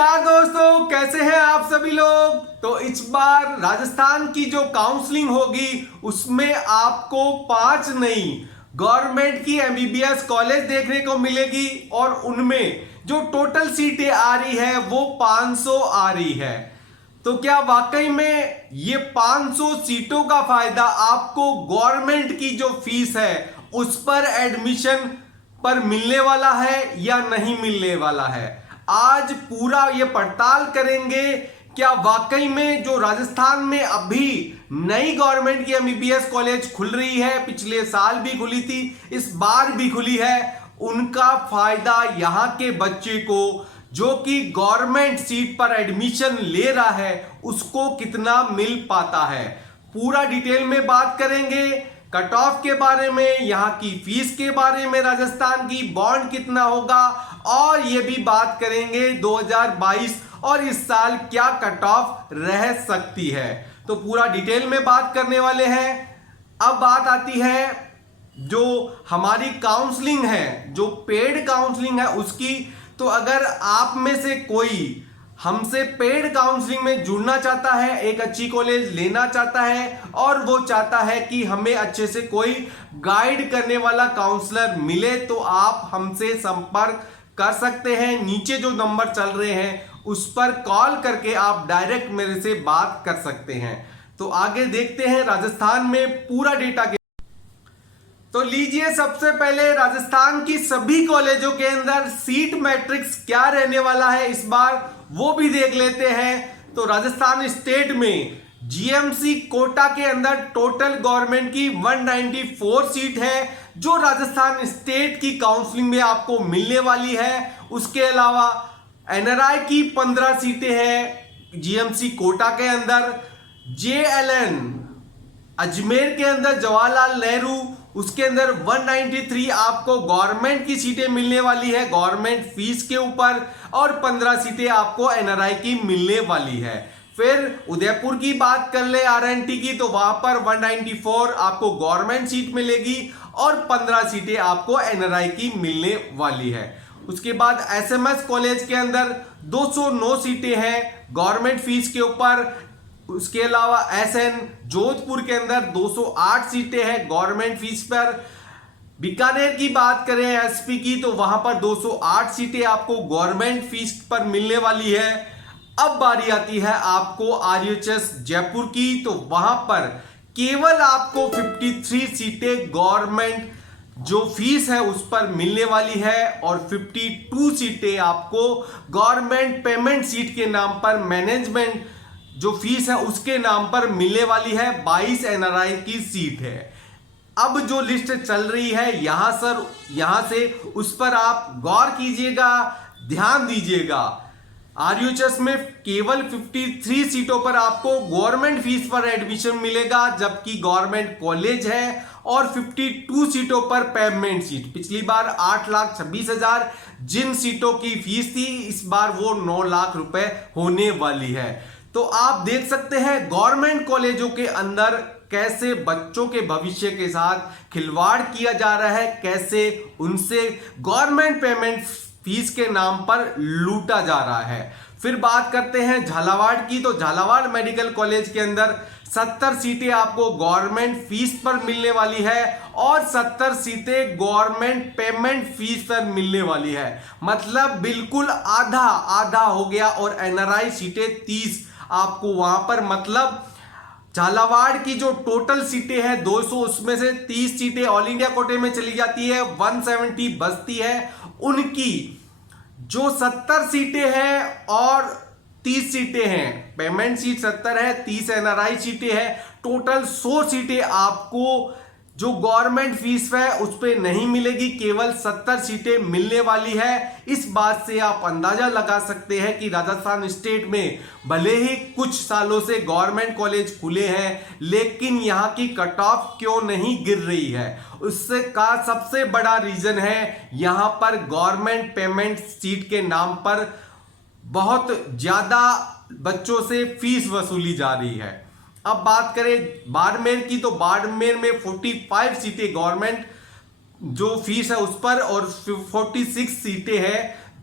नमस्कार दोस्तों, कैसे हैं आप सभी लोग। तो इस बार राजस्थान की जो काउंसलिंग होगी उसमें आपको 5 नई गवर्नमेंट की एमबीबीएस कॉलेज देखने को मिलेगी और उनमें जो टोटल सीटें आ रही है वो 500 आ रही है। तो क्या वाकई में ये 500 सीटों का फायदा आपको गवर्नमेंट की जो फीस है उस पर एडमिशन पर मिलने वाला है या नहीं मिलने वाला है, आज पूरा ये पड़ताल करेंगे। क्या वाकई में जो राजस्थान में अभी नई गवर्नमेंट की एमबीबीएस कॉलेज खुल रही है, पिछले साल भी खुली थी, इस बार भी खुली है, उनका फायदा यहां के बच्चे को जो कि गवर्नमेंट सीट पर एडमिशन ले रहा है उसको कितना मिल पाता है, पूरा डिटेल में बात करेंगे। कट ऑफ के बारे में, यहाँ की फीस के बारे में, राजस्थान की बॉन्ड कितना होगा, और ये भी बात करेंगे 2022 और इस साल क्या कट ऑफ रह सकती है। तो पूरा डिटेल में बात करने वाले हैं। अब बात आती है जो हमारी काउंसलिंग है, जो पेड काउंसलिंग है उसकी। तो अगर आप में से कोई हमसे पेड काउंसलिंग में जुड़ना चाहता है, एक अच्छी कॉलेज लेना चाहता है और वो चाहता है कि हमें अच्छे से कोई गाइड करने वाला काउंसलर मिले, तो आप हमसे संपर्क कर सकते हैं। नीचे जो नंबर चल रहे हैं उस पर कॉल करके आप डायरेक्ट मेरे से बात कर सकते हैं। तो आगे देखते हैं राजस्थान में पूरा डेटा के। तो लीजिए, सबसे पहले राजस्थान की सभी कॉलेजों के अंदर सीट मैट्रिक्स क्या रहने वाला है इस बार, वो भी देख लेते हैं। तो राजस्थान स्टेट में जीएमसी कोटा के अंदर टोटल गवर्नमेंट की 194 सीट है जो राजस्थान स्टेट की काउंसलिंग में आपको मिलने वाली है। उसके अलावा एनआरआई की 15 सीटें हैं जीएमसी कोटा के अंदर। जेएलएन अजमेर के अंदर जवाहरलाल नेहरू, उसके अंदर 193 आपको गवर्नमेंट की सीटें मिलने वाली है गवर्नमेंट फीस के ऊपर, और 15 सीटें आपको एनआरआई की मिलने वाली है। फिर उदयपुर की बात कर ले आरएनटी की, तो वहां पर 194 आपको गवर्नमेंट सीट मिलेगी और 15 सीटें आपको एनआरआई की मिलने वाली है। उसके बाद एसएमएस कॉलेज के अंदर 209 सीटें हैं गवर्नमेंट फीस के ऊपर। उसके अलावा एसएन जोधपुर के अंदर 208 सीटें हैं गवर्नमेंट फीस पर। बीकानेर की बात करें एसपी की, तो वहां पर 208 सीटें आपको गवर्नमेंट फीस पर मिलने वाली है। अब बारी आती है आपको आरयूएचएस जयपुर की, तो वहां पर केवल आपको 53 सीटें गवर्नमेंट जो फीस है उस पर मिलने वाली है और 52 सीटें आपको गवर्नमेंट पेमेंट सीट के नाम पर, मैनेजमेंट जो फीस है उसके नाम पर मिलने वाली है। 22 एनआरआई की सीट है। अब जो लिस्ट चल रही है यहां से उस पर आप गौर कीजिएगा, ध्यान दीजिएगा। आरयूएचएस में केवल 53 सीटों पर आपको गवर्नमेंट फीस पर एडमिशन मिलेगा जबकि गवर्नमेंट कॉलेज है, और 52 सीटों पर पेमेंट सीट। पिछली बार 8,26,000 जिन सीटों की फीस थी, इस बार वो 9 लाख रुपए होने वाली है। तो आप देख सकते हैं गवर्नमेंट कॉलेजों के अंदर कैसे बच्चों के भविष्य के साथ खिलवाड़ किया जा रहा है, कैसे उनसे गवर्नमेंट पेमेंट फीस के नाम पर लूटा जा रहा है। फिर बात करते हैं झालावाड़ की, तो झालावाड़ मेडिकल कॉलेज के अंदर 70 सीटें आपको गवर्नमेंट फीस पर मिलने वाली है और 70 सीटें गवर्नमेंट पेमेंट फीस पर मिलने वाली है। मतलब बिल्कुल आधा आधा हो गया। और एनआरआई सीटें 30 आपको वहां पर, मतलब झालावाड़ की जो टोटल सीटें हैं 200, उसमें से 30 सीटें ऑल इंडिया कोटे में चली जाती है, 170 बचती है। उनकी जो 70 सीटें हैं और 30 सीटें हैं, पेमेंट सीट 70 है, 30 एनआरआई सीटें हैं, टोटल 100 सीटें आपको जो गवर्नमेंट फीस है उस पर नहीं मिलेगी, केवल 70 सीटें मिलने वाली है। इस बात से आप अंदाजा लगा सकते हैं कि राजस्थान स्टेट में भले ही कुछ सालों से गवर्नमेंट कॉलेज खुले हैं लेकिन यहां की कट ऑफ क्यों नहीं गिर रही है। उससे का सबसे बड़ा रीजन है यहां पर गवर्नमेंट पेमेंट सीट के नाम पर बहुत ज्यादा बच्चों से फीस वसूली जा रही है। अब बात करें बाड़मेर की, तो बाड़मेर में 45 सीटें गवर्नमेंट जो फीस है उस पर और 46 सीटें हैं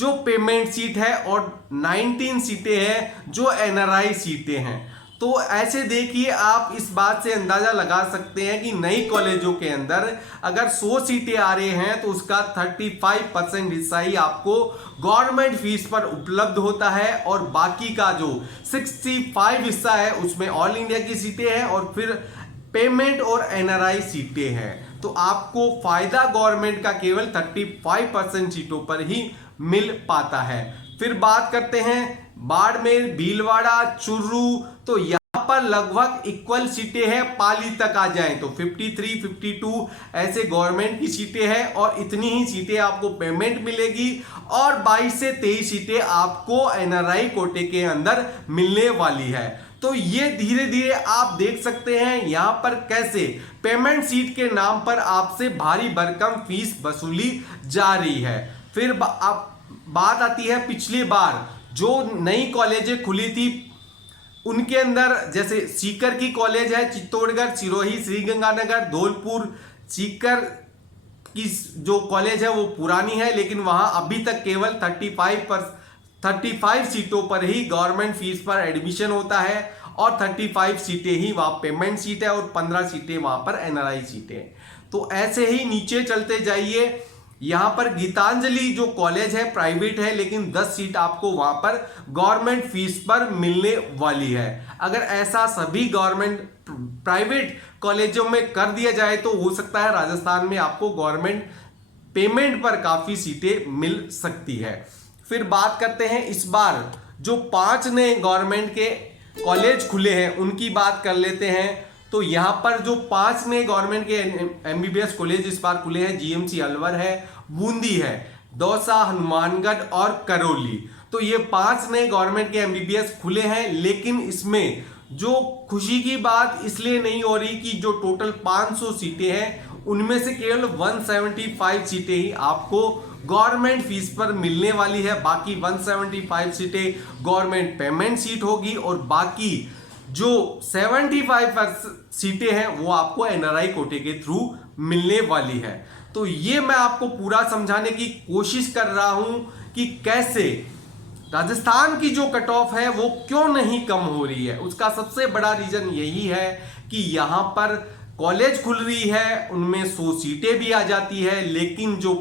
जो पेमेंट सीट है और 19 सीटें हैं जो एनआरआई सीटें हैं। तो ऐसे देखिए आप इस बात से अंदाजा लगा सकते हैं कि नई कॉलेजों के अंदर अगर 100 सीटें आ रही हैं तो उसका 35% हिस्सा ही आपको गवर्नमेंट फीस पर उपलब्ध होता है और बाकी का जो 65 हिस्सा है उसमें ऑल इंडिया की सीटें हैं और फिर पेमेंट और एनआरआई सीटें हैं। तो आपको फायदा गवर्नमेंट का केवल 35% सीटों पर ही मिल पाता है। फिर बात करते हैं बाड़मेर, भीलवाड़ा, चुरू, तो यहां पर लगभग इक्वल सीटें हैं। पाली तक आ जाएं तो 53, 52 ऐसे गवर्नमेंट की सीटें हैं और इतनी ही सीटें आपको पेमेंट मिलेगी और 22 से 23 सीटें आपको एनआरआई कोटे के अंदर मिलने वाली है। तो ये धीरे धीरे आप देख सकते हैं यहां पर कैसे पेमेंट सीट के नाम पर आपसे भारी भरकम फीस वसूली जा रही है। फिर बात आती है पिछली बार जो नई कॉलेजें खुली थी उनके अंदर, जैसे सीकर की कॉलेज है, चित्तौड़गढ़, सिरोही, श्रीगंगानगर, धौलपुर। सीकर की जो कॉलेज है वो पुरानी है लेकिन वहां अभी तक केवल 35 सीटों पर ही गवर्नमेंट फीस पर एडमिशन होता है और 35 सीटें ही वहां पेमेंट सीट है और 15 सीटें वहां पर एनआरआई सीटें। तो ऐसे ही नीचे चलते जाइए, यहां पर गीतांजलि जो कॉलेज है प्राइवेट है लेकिन 10 सीट आपको वहां पर गवर्नमेंट फीस पर मिलने वाली है। अगर ऐसा सभी गवर्नमेंट प्राइवेट कॉलेजों में कर दिया जाए तो हो सकता है राजस्थान में आपको गवर्नमेंट पेमेंट पर काफी सीटें मिल सकती है। फिर बात करते हैं इस बार जो 5 नए गवर्नमेंट के कॉलेज खुले हैं उनकी बात कर लेते हैं। तो यहां पर जो 5 नए गवर्नमेंट के एमबीबीएस कॉलेज इस बार खुले हैं, जीएमसी अलवर है, बूंदी है, दौसा, हनुमानगढ़ और करौली। तो ये 5 नए गवर्नमेंट के एमबीबीएस खुले हैं लेकिन इसमें जो खुशी की बात इसलिए नहीं हो रही कि जो टोटल 500 सीटें हैं उनमें से केवल 175 सीटें ही आपको गवर्नमेंट फीस पर मिलने वाली है। बाकी 175 सीटें गवर्नमेंट पेमेंट सीट होगी और बाकी जो 75 सीटें हैं वो आपको एनआरआई कोटे के थ्रू मिलने वाली है। तो ये मैं आपको पूरा समझाने की कोशिश कर रहा हूं कि कैसे राजस्थान की जो कट ऑफ है वो क्यों नहीं कम हो रही है। उसका सबसे बड़ा रीजन यही है कि यहां पर कॉलेज खुल रही है, उनमें 100 सीटें भी आ जाती है लेकिन जो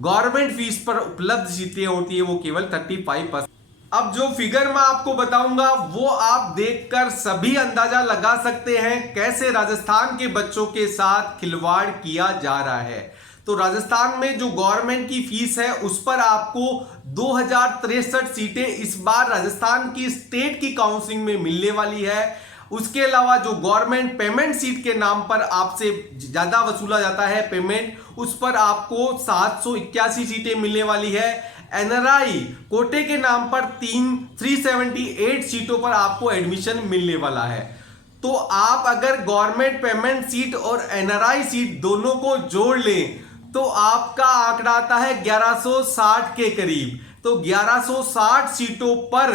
गवर्नमेंट फीस पर उपलब्ध सीटें होती है वो केवल 35%। अब जो फिगर मैं आपको बताऊंगा वो आप देखकर सभी अंदाजा लगा सकते हैं कैसे राजस्थान के बच्चों के साथ खिलवाड़ किया जा रहा है। तो राजस्थान में जो गवर्नमेंट की फीस है उस पर आपको 2063 सीटें इस बार राजस्थान की स्टेट की काउंसलिंग में मिलने वाली है। उसके अलावा जो गवर्नमेंट पेमेंट सीट के नाम पर आपसे ज्यादा वसूला जाता है पेमेंट, उस पर आपको 781 सीटें मिलने वाली है। एनआरआई कोटे के नाम पर 378 सीटों पर आपको एडमिशन मिलने वाला है। तो आप अगर गवर्नमेंट पेमेंट सीट और एनआरआई सीट दोनों को जोड़ लें तो आपका आंकड़ा आता है 1160 के करीब। तो 1160 सीटों पर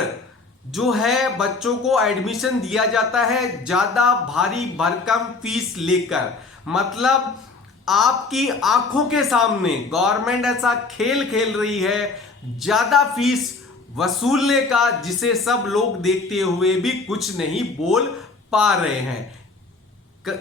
जो है बच्चों को एडमिशन दिया जाता है ज्यादा भारी भरकम फीस लेकर। मतलब आपकी आंखों के सामने गवर्नमेंट ऐसा खेल खेल रही है ज्यादा फीस वसूलने का जिसे सब लोग देखते हुए भी कुछ नहीं बोल पा रहे हैं।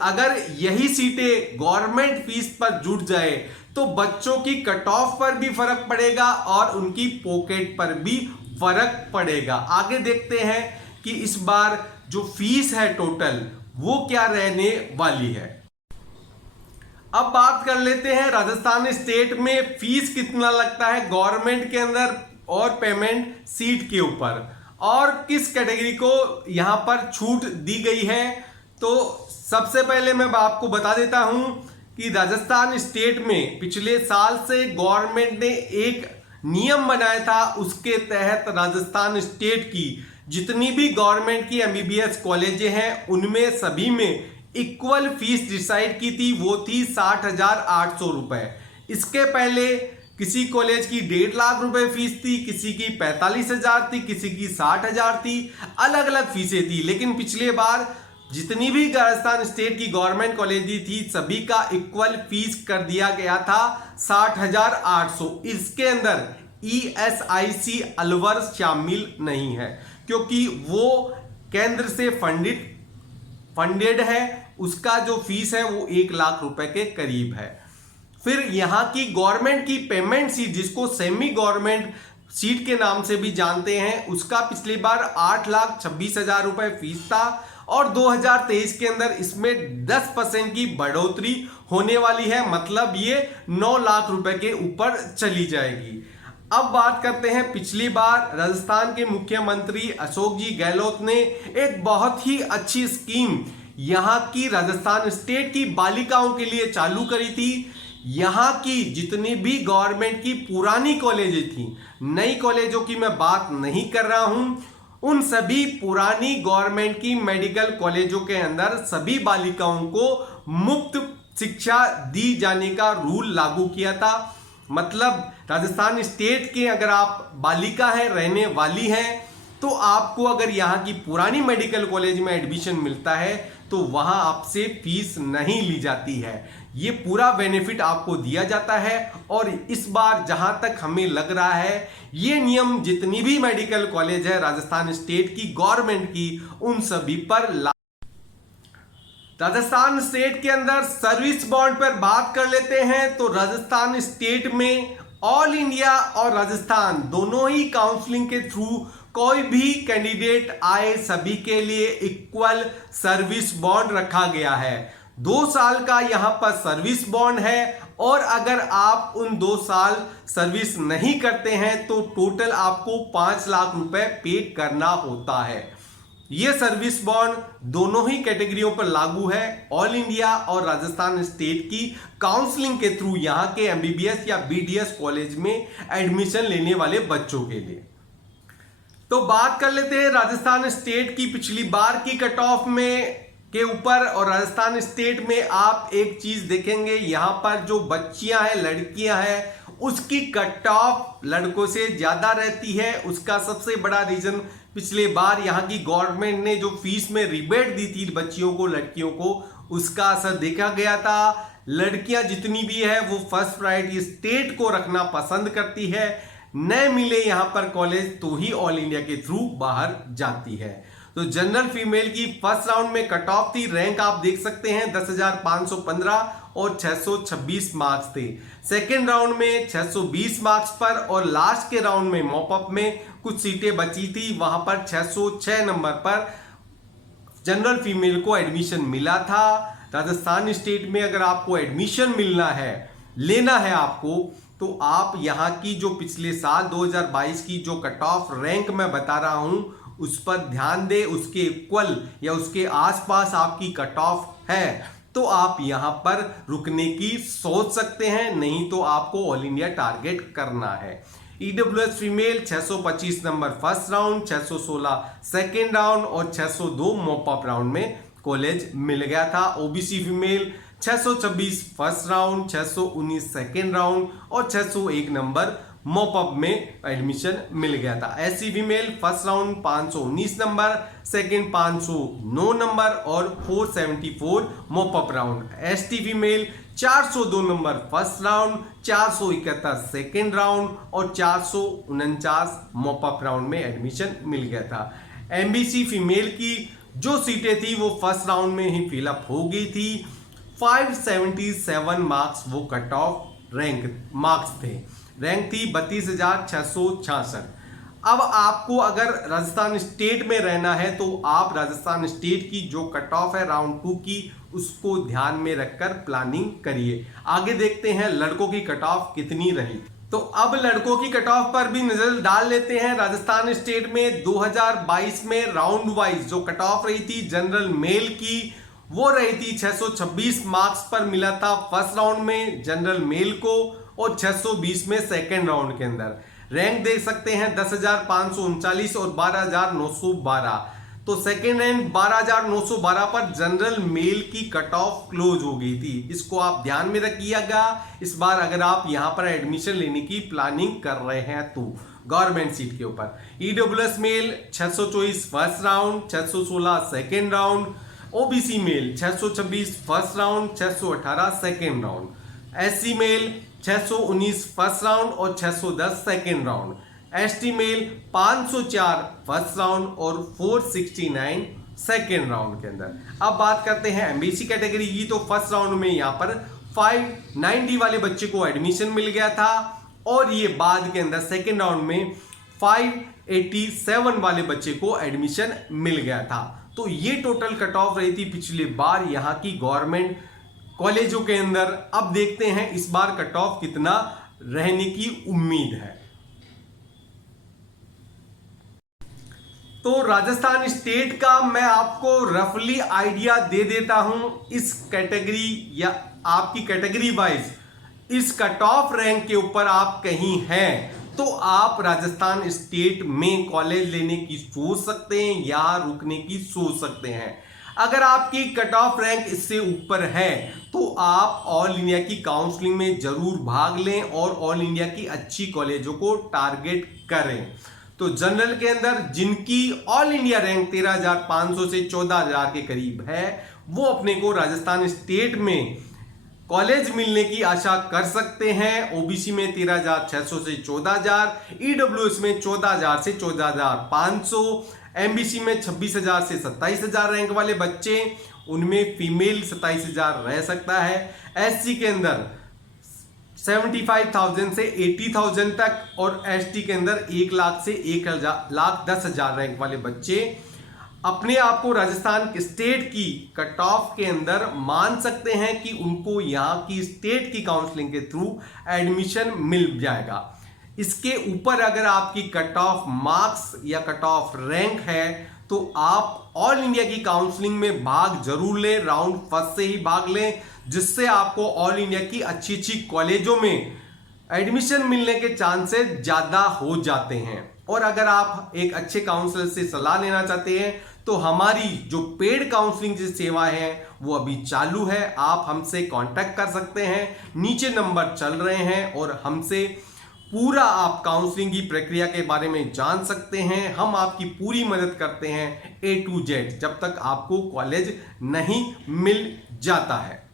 अगर यही सीटें गवर्नमेंट फीस पर जुड़ जाए तो बच्चों की कट ऑफ पर भी फर्क पड़ेगा और उनकी पॉकेट पर भी फर्क पड़ेगा। आगे देखते हैं कि इस बार जो फीस है टोटल वो क्या रहने वाली है। अब बात कर लेते हैं राजस्थान स्टेट में फीस कितना लगता है गवर्नमेंट के अंदर और पेमेंट सीट के ऊपर और किस कैटेगरी को यहां पर छूट दी गई है। तो सबसे पहले मैं आपको बता देता हूं कि राजस्थान स्टेट में पिछले साल से गवर्नमेंट ने एक नियम बनाया था, उसके तहत राजस्थान स्टेट की जितनी भी गवर्नमेंट की एमबीबीएस कॉलेजें हैं उनमें सभी में इक्वल फीस डिसाइड की थी, वो थी 60,800 रुपए। इसके पहले किसी कॉलेज की 1.5 लाख रुपए फीस थी, किसी की 45,000 थी, किसी की 60,000 थी, अलग अलग फीसें थी। लेकिन पिछले बार जितनी भी राजस्थान स्टेट की गवर्नमेंट कॉलेज थी सभी का इक्वल फीस कर दिया गया था 60,800। इसके अंदर ESIC अलवर शामिल नहीं है, क्योंकि वो केंद्र से फंडेड है। उसका जो फीस है वो 1 लाख रुपए के करीब है। फिर यहाँ की गवर्नमेंट की पेमेंट सीट, जिसको सेमी गवर्नमेंट सीट के नाम से भी जानते हैं, उसका पिछली बार 8,26,000 रुपए फीस था और 2023 के अंदर इसमें 10% की बढ़ोतरी होने वाली है, मतलब ये 9 लाख रुपए के ऊपर चली जाएगी। अब बात करते हैं, पिछली बार राजस्थान के मुख्यमंत्री अशोक जी गहलोत ने एक बहुत ही अच्छी स्कीम यहाँ की राजस्थान स्टेट की बालिकाओं के लिए चालू करी थी। यहाँ की जितनी भी गवर्नमेंट की पुरानी कॉलेजें थी, नई कॉलेजों की मैं बात नहीं कर रहा हूं, उन सभी पुरानी गवर्नमेंट की मेडिकल कॉलेजों के अंदर सभी बालिकाओं को मुफ्त शिक्षा दी जाने का रूल लागू किया था। मतलब राजस्थान स्टेट के अगर आप बालिका हैं, रहने वाली हैं, तो आपको अगर यहाँ की पुरानी मेडिकल कॉलेज में एडमिशन मिलता है तो वहां आपसे फीस नहीं ली जाती है। ये पूरा बेनिफिट आपको दिया जाता है और इस बार जहां तक हमें लग रहा है, ये नियम जितनी भी मेडिकल कॉलेज है राजस्थान स्टेट की गवर्नमेंट की, उन सभी पर राजस्थान स्टेट के अंदर सर्विस बॉन्ड पर बात कर लेते हैं। तो राजस्थान स्टेट में ऑल इंडिया और राजस्थान दोनों ही काउंसलिंग के थ्रू कोई भी कैंडिडेट आए, सभी के लिए इक्वल सर्विस बॉन्ड रखा गया है। 2 साल का यहां पर सर्विस बॉन्ड है और अगर आप उन 2 साल सर्विस नहीं करते हैं तो टोटल आपको 5 लाख रुपए पे करना होता है। यह सर्विस बॉन्ड दोनों ही कैटेगरियों पर लागू है, ऑल इंडिया और राजस्थान स्टेट की काउंसलिंग के थ्रू यहां के MBBS या BDS कॉलेज में एडमिशन लेने वाले बच्चों के लिए। तो बात कर लेते हैं राजस्थान स्टेट की पिछली बार की कट ऑफ में के ऊपर। और राजस्थान स्टेट में आप एक चीज देखेंगे, यहां पर जो बच्चियां हैं, लड़कियां हैं, उसकी कट ऑफ लड़कों से ज्यादा रहती है। उसका सबसे बड़ा रीजन, पिछले बार यहां की गवर्नमेंट ने जो फीस में रिबेट दी थी बच्चियों को, लड़कियों को, उसका असर देखा गया था। लड़कियां जितनी भी है वो फर्स्ट प्रायोरिटी स्टेट को रखना पसंद करती है। न मिले यहां पर कॉलेज तो ही ऑल इंडिया के थ्रू बाहर जाती है। तो जनरल फीमेल की फर्स्ट राउंड में कट ऑफ थी, रैंक आप देख सकते हैं 10,515 और 626 मार्क्स थे। सेकेंड राउंड में 620 मार्क्स पर और लास्ट के राउंड में मॉपअप में कुछ सीटें बची थी, वहां पर 606 नंबर पर जनरल फीमेल को एडमिशन मिला था। राजस्थान स्टेट में अगर आपको एडमिशन मिलना है, लेना है आपको, तो आप यहाँ की जो पिछले साल 2022 की जो कट ऑफ रैंक मैं बता रहा हूं उस पर ध्यान दे, उसके इक्वल या उसके आसपास आपकी कट ऑफ है तो आप यहां पर रुकने की सोच सकते हैं, नहीं तो आपको ऑल इंडिया टारगेट करना है। EWS female 625 number first round, 616 second round और 602 मॉपअप राउंड में कॉलेज मिल गया था। OBC female 626 first round, 619 second round और 601 नंबर मॉपअप में एडमिशन मिल गया था। SC female first round 519 number, second 509 number और 474 mop up round. ST female 402 number first round, 471 second round और 449 मॉपअप राउंड में एडमिशन मिल गया था। MBC फीमेल की जो सीटें थी वो फर्स्ट राउंड में ही फिलअप हो गई थी। 577 मार्क्स वो कट ऑफ रैंक मार्क्स थे, रैंक थी 32,666। अब आपको अगर राजस्थान स्टेट में रहना है तो आप राजस्थान स्टेट की जो कट ऑफ है राउंड 2 की, उसको ध्यान में रखकर प्लानिंग करिए। आगे देखते हैं लड़कों की कट ऑफ कितनी रही। तो अब लड़कों की कट ऑफ पर भी नजर डाल लेते हैं। राजस्थान स्टेट में 2022 में राउंड वाइज जो कट ऑफ रही थी जनरल मेल की, वो रही थी 626 मार्क्स पर मिला था फर्स्ट राउंड में जनरल मेल को और 620 में सेकेंड राउंड के अंदर। रैंक देख सकते हैं 10,539 और 12,912। तो सेकेंड रैंक 12,912 पर जनरल मेल की कट ऑफ क्लोज हो गई थी। इसको आप ध्यान में रखिएगा इस बार अगर आप यहां पर एडमिशन लेने की प्लानिंग कर रहे हैं तो गवर्नमेंट सीट के ऊपर। EWS male 624 first round, 616 second round. OBC male 626 first round, 618 second round. SC male 619 first round और 610 second round. ST male 504 first round और 469 सेकेंड राउंड के अंदर। अब बात करते हैं एमबीसी कैटेगरी की, तो फर्स्ट राउंड में यहाँ पर 590 वाले बच्चे को एडमिशन मिल गया था और ये बाद के अंदर सेकेंड राउंड में 587 वाले बच्चे को एडमिशन मिल गया था। तो ये टोटल कट ऑफ रही थी पिछली बार यहाँ की गवर्नमेंट कॉलेजों के अंदर। अब देखते हैं इस बार कट ऑफ कितना रहने की उम्मीद है। तो राजस्थान स्टेट का मैं आपको रफली आइडिया दे देता हूं इस कैटेगरी या आपकी कैटेगरी वाइज इस कट ऑफ रैंक के ऊपर आप कहीं हैं तो आप राजस्थान स्टेट में कॉलेज लेने की सोच सकते हैं या रुकने की सोच सकते हैं। अगर आपकी कट ऑफ रैंक इससे ऊपर है तो आप ऑल इंडिया की काउंसलिंग में जरूर भाग लें और ऑल इंडिया की अच्छी कॉलेजों को टारगेट करें। तो जनरल के अंदर जिनकी ऑल इंडिया रैंक 13,500 से 14,000 के करीब है वो अपने को राजस्थान स्टेट में कॉलेज मिलने की आशा कर सकते हैं। ओबीसी में 13,600 से 14,000, ईडब्ल्यूएस में 14,000 से 14,500, एमबीसी में 26,000 से 27,000 रैंक वाले बच्चे, उनमें फीमेल 27,000 रह सकता है। एससी के अंदर 75,000 से 80,000 तक और एसटी के अंदर 1 लाख से 1,10,000 रैंक वाले बच्चे अपने आप को राजस्थान स्टेट की कट ऑफ के अंदर मान सकते हैं कि उनको यहाँ की स्टेट की काउंसलिंग के थ्रू एडमिशन मिल जाएगा। इसके ऊपर अगर आपकी कट ऑफ मार्क्स या कट ऑफ रैंक है तो आप ऑल इंडिया की काउंसलिंग में भाग जरूर लें, राउंड फर्स्ट से ही भाग लें, जिससे आपको ऑल इंडिया की अच्छी अच्छी कॉलेजों में एडमिशन मिलने के चांसेस ज्यादा हो जाते हैं। और अगर आप एक अच्छे काउंसलर से सलाह लेना चाहते हैं तो हमारी जो पेड काउंसलिंग की सेवा है वो अभी चालू है, आप हमसे कांटेक्ट कर सकते हैं, नीचे नंबर चल रहे हैं और हमसे पूरा आप काउंसलिंग की प्रक्रिया के बारे में जान सकते हैं। हम आपकी पूरी मदद करते हैं A to Z जब तक आपको कॉलेज नहीं मिल जाता है।